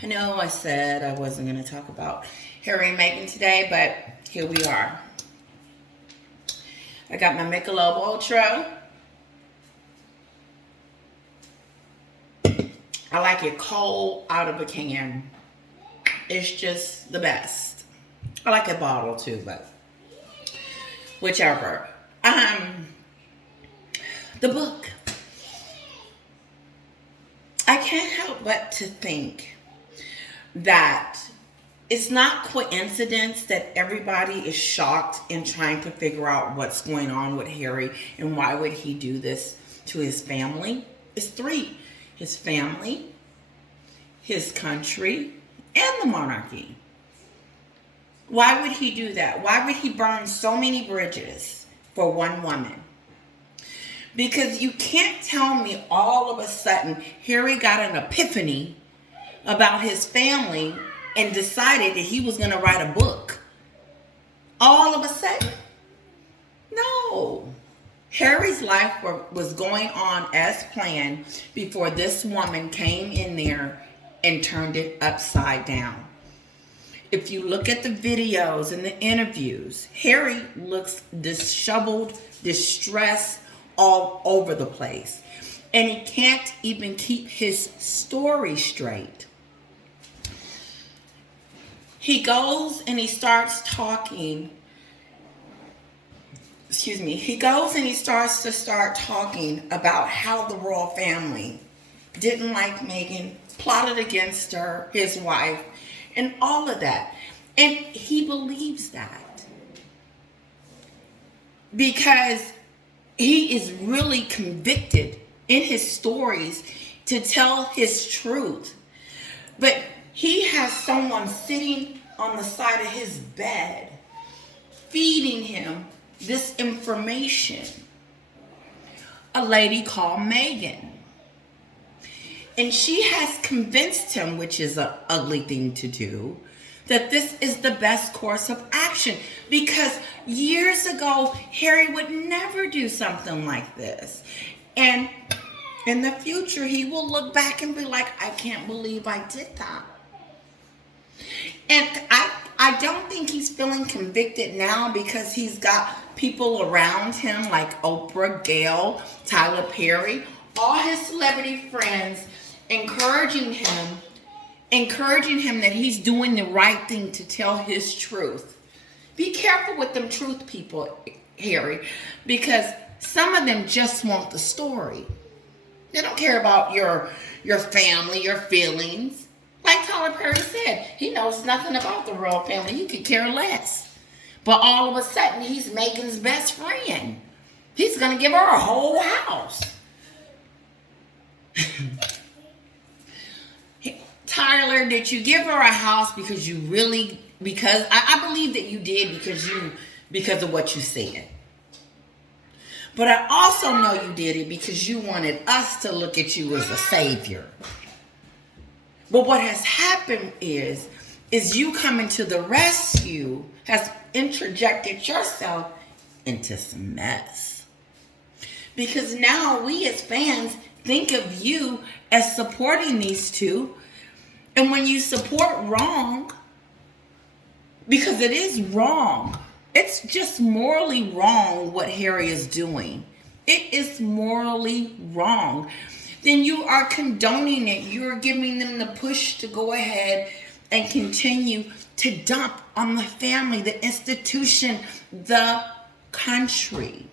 I know I said I wasn't going to talk about Harry and Meghan today, but here we are. I got my Michelob Ultra. I like it cold out of a can. It's just the best. I like a bottle too, but whichever. The book. I can't help but to think that it's not coincidence that everybody is shocked and trying to figure out what's going on with Harry and why would he do this to his family. It's three: his family, his country, and the monarchy. Why would he do that? Why would he burn so many bridges for one woman? Because you can't tell me all of a sudden Harry got an epiphany about his family and decided that he was going to write a book. All of a sudden. No. Harry's life was going on as planned before this woman came in there and turned it upside down. If you look at the videos and the interviews, Harry looks disheveled, distressed, all over the place. And he can't even keep his story straight. He goes and he starts talking. He goes and he starts talking about how the royal family didn't like Meghan, plotted against her, his wife, and all of that. And he believes that. Because he is really convicted in his stories to tell his truth. But he has someone sitting on the side of his bed feeding him this information. A lady called Meghan. And she has convinced him, which is an ugly thing to do, that this is the best course of action. Because years ago, Harry would never do something like this. And in the future, he will look back and be like, I can't believe I did that. And I don't think he's feeling convicted now because he's got people around him like Oprah, Gayle, Tyler Perry, all his celebrity friends encouraging him that he's doing the right thing to tell his truth. Be careful with them truth people, Harry, because some of them just want the story. They don't care about your family, your feelings. Like Tyler Perry said, he knows nothing about the royal family. He could care less. But all of a sudden, he's Meghan's best friend. He's going to give her a whole house. Tyler, did you give her a house because you really, because I believe that you did because of what you said. But I also know you did it because you wanted us to look at you as a savior. But what has happened is you coming to the rescue has interjected yourself into some mess. Because now we as fans think of you as supporting these two. And when you support wrong, because it is wrong, it's just morally wrong what Harry is doing. It is morally wrong. Then you are condoning it. You're giving them the push to go ahead and continue to dump on the family, the institution, the country.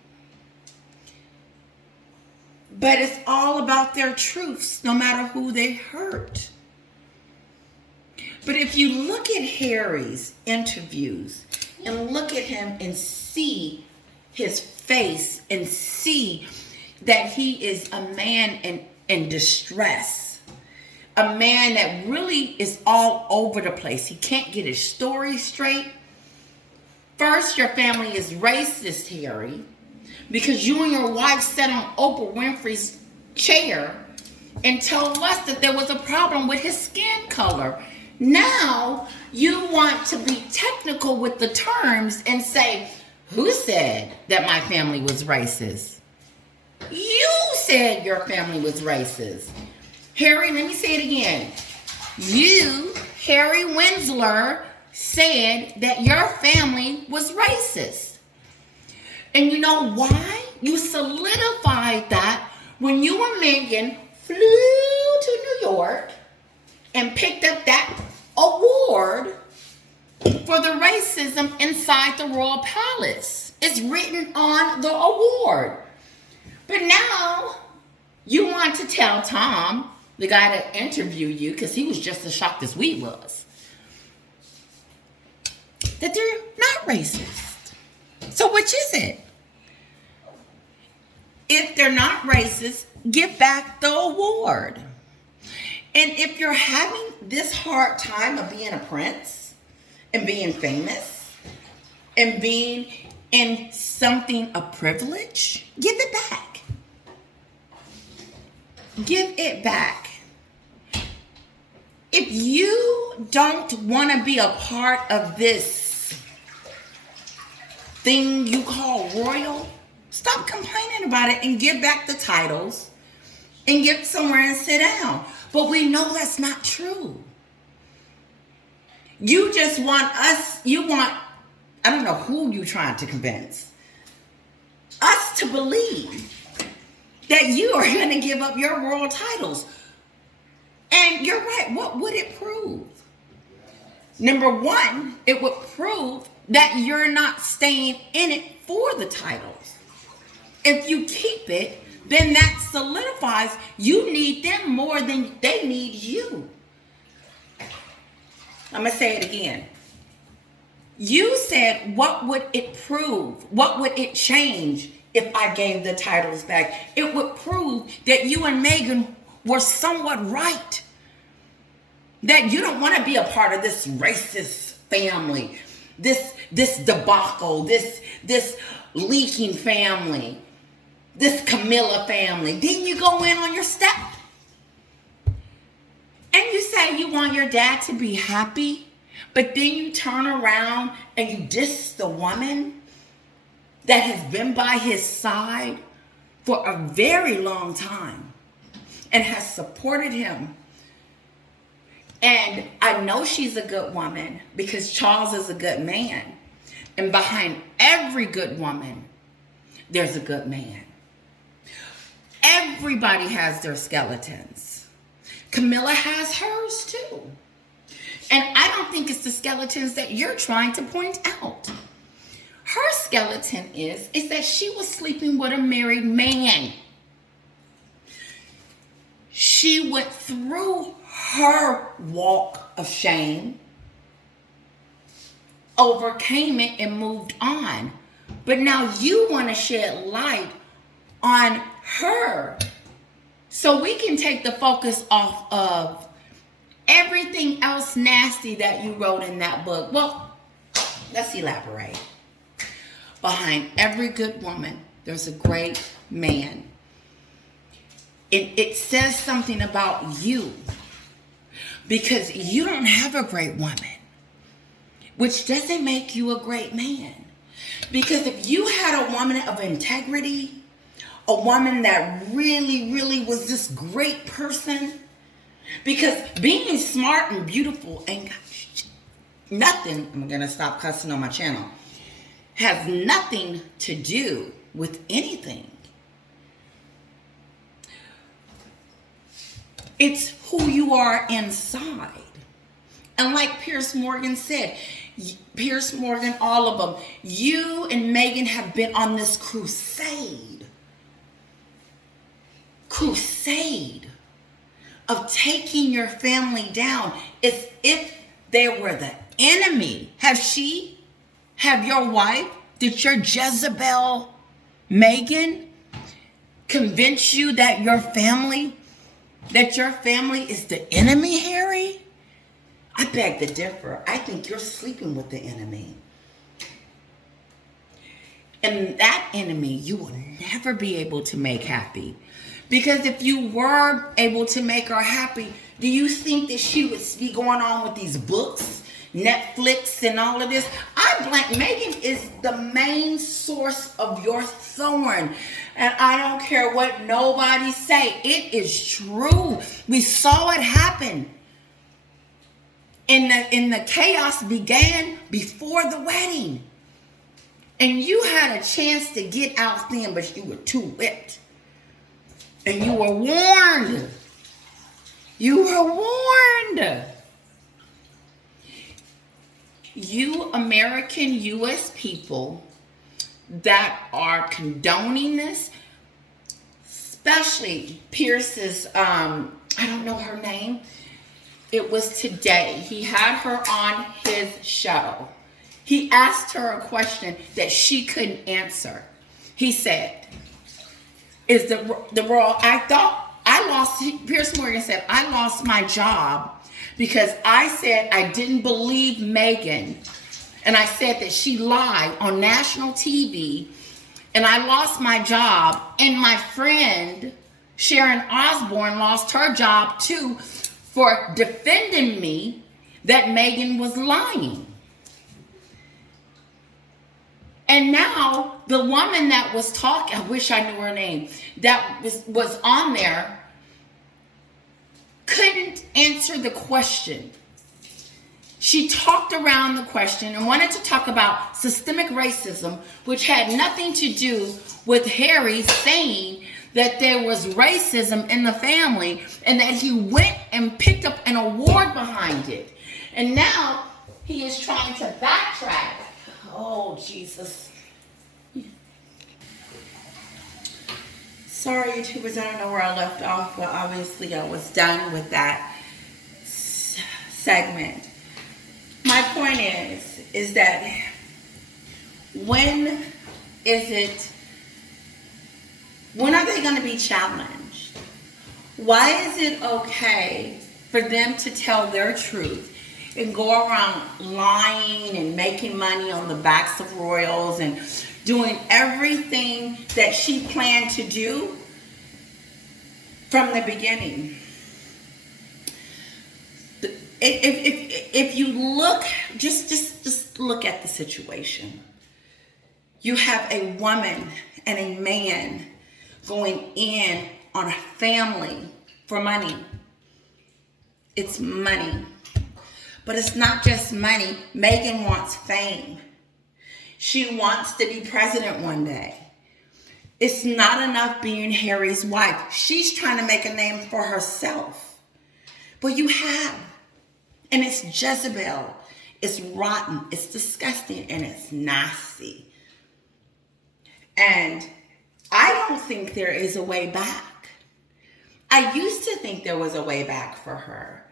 But it's all about their truths, no matter who they hurt. But if you look at Harry's interviews and look at him and see his face and see that he is a man in distress, a man that really is all over the place. He can't get his story straight. First, your family is racist, Harry, because you and your wife sat on Oprah Winfrey's chair and told us that there was a problem with his skin color. Now, you want to be technical with the terms and say, who said that my family was racist? You said your family was racist. Harry, let me say it again. You, Harry Winsler, said that your family was racist. And you know why? You solidified that when you and Meghan flew to New York and picked up that award for the racism inside the royal palace. It's written on the award. But now you want to tell Tom, the guy that interviewed you, because he was just as shocked as we was, that they're not racist. So which is it? If they're not racist, give back the award. And if you're having this hard time of being a prince and being famous and being in something of privilege, give it back. Give it back. If you don't want to be a part of this thing you call royal, stop complaining about it and give back the titles and get somewhere and sit down. But we know that's not true. You just want us, I don't know who you're trying to convince, us to believe that you are going to give up your royal titles. And you're right. What would it prove? Number one, it would prove that you're not staying in it for the titles. If you keep it, then that solidifies you need them more than they need you. I'm going to say it again. You said, what would it prove? What would it change if I gave the titles back? It would prove that you and Meghan were somewhat right. That you don't want to be a part of this racist family, this debacle, this leaking family, this Camilla family. Didn't you go in on your step? And you say you want your dad to be happy, but then you turn around and you diss the woman that has been by his side for a very long time and has supported him. And I know she's a good woman because Charles is a good man. And behind every good woman, there's a good man. Everybody has their skeletons. Camilla has hers too. And I don't think it's the skeletons that you're trying to point out. Her skeleton is that she was sleeping with a married man. She went through her walk of shame, overcame it, and moved on. But now you want to shed light on her so we can take the focus off of everything else nasty that you wrote in that book. Well, let's elaborate. Behind every good woman, there's a great man. It says something about you because you don't have a great woman, which doesn't make you a great man. Because if you had a woman of integrity, a woman that really, really was this great person, because being smart and beautiful ain't got nothing, I'm going to stop cussing on my channel, has nothing to do with anything. It's who you are inside. And like Piers Morgan said, Piers Morgan, all of them, you and Meghan have been on this crusade of taking your family down as if they were the enemy. Have your wife, did your Jezebel Meghan convince you that your family is the enemy, Harry? I beg to differ. I think you're sleeping with the enemy. And that enemy you will never be able to make happy. Because if you were able to make her happy, do you think that she would be going on with these books, Netflix, and all of this? Meghan is the main source of your thorn. And I don't care what nobody say. It is true. We saw it happen. And the chaos began before the wedding. And you had a chance to get out then, but you were too whipped. And you were warned. You were warned. You American U.S. people that are condoning this, especially Pierce's, I don't know her name. It was today. He had her on his show. He asked her a question that she couldn't answer. He said, is the royal, Pierce Morgan said, I lost my job because I said I didn't believe Meghan. And I said that she lied on national TV. And I lost my job. And my friend, Sharon Osbourne, lost her job too for defending me that Meghan was lying. And now the woman that was talking, I wish I knew her name, that was on there, couldn't answer the question. She talked around the question and wanted to talk about systemic racism, which had nothing to do with Harry saying that there was racism in the family and that he went and picked up an award behind it. And now he is trying to backtrack. Oh, Jesus. Sorry, YouTubers, I don't know where I left off, but obviously I was done with that segment. My point is that when are they going to be challenged? Why is it okay for them to tell their truth and go around lying and making money on the backs of royals and doing everything that she planned to do from the beginning? If you look, just look at the situation. You have a woman and a man going in on a family for money. It's money. But it's not just money. Meghan wants fame. She wants to be president one day. It's not enough being Harry's wife. She's trying to make a name for herself. But you have. And it's Jezebel. It's rotten. It's disgusting. And it's nasty. And I don't think there is a way back. I used to think there was a way back for her.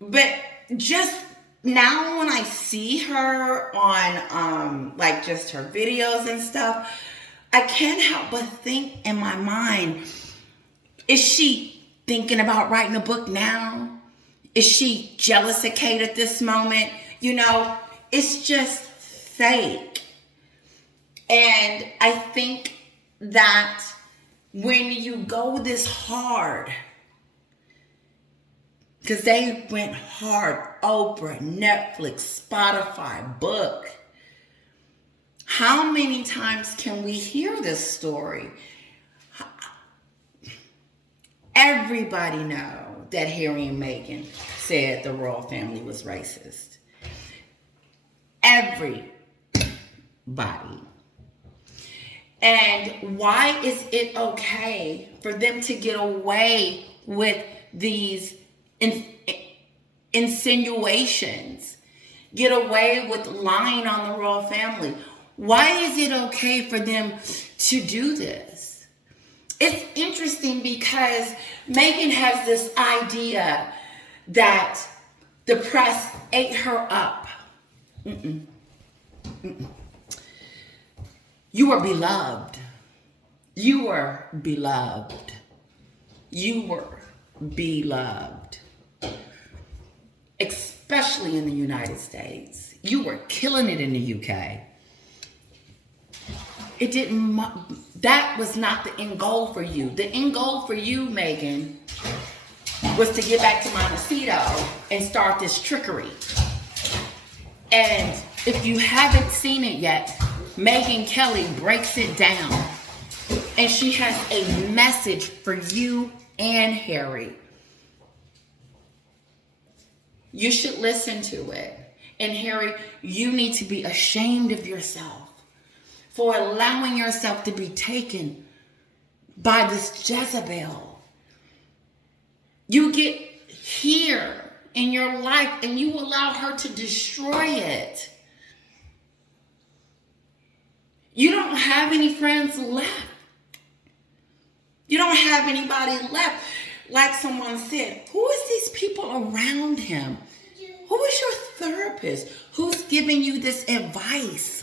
But just now when I see her on like just her videos and stuff, I can't help but think in my mind, is she thinking about writing a book now? Is she jealous of Kate at this moment? You know, it's just fake. And I think that when you go this hard, because they went hard, Oprah, Netflix, Spotify, book. How many times can we hear this story? Everybody know that Harry and Meghan said the royal family was racist. Everybody. And why is it okay for them to get away with these insinuations, get away with lying on the royal family? Why is it okay for them to do this? It's interesting because Meghan has this idea that the press ate her up. You were beloved. You were beloved. You were beloved. Especially in the United States. You were killing it in the UK. That was not the end goal for you. The end goal for you, Meghan, was to get back to Montecito and start this trickery. And if you haven't seen it yet, Megyn Kelly breaks it down. And she has a message for you and Harry. You should listen to it. And Harry, you need to be ashamed of yourself for allowing yourself to be taken by this Jezebel. You get here in your life and you allow her to destroy it. You don't have any friends left. You don't have anybody left. Like someone said, who is these people around him? Who is your therapist? Who's giving you this advice?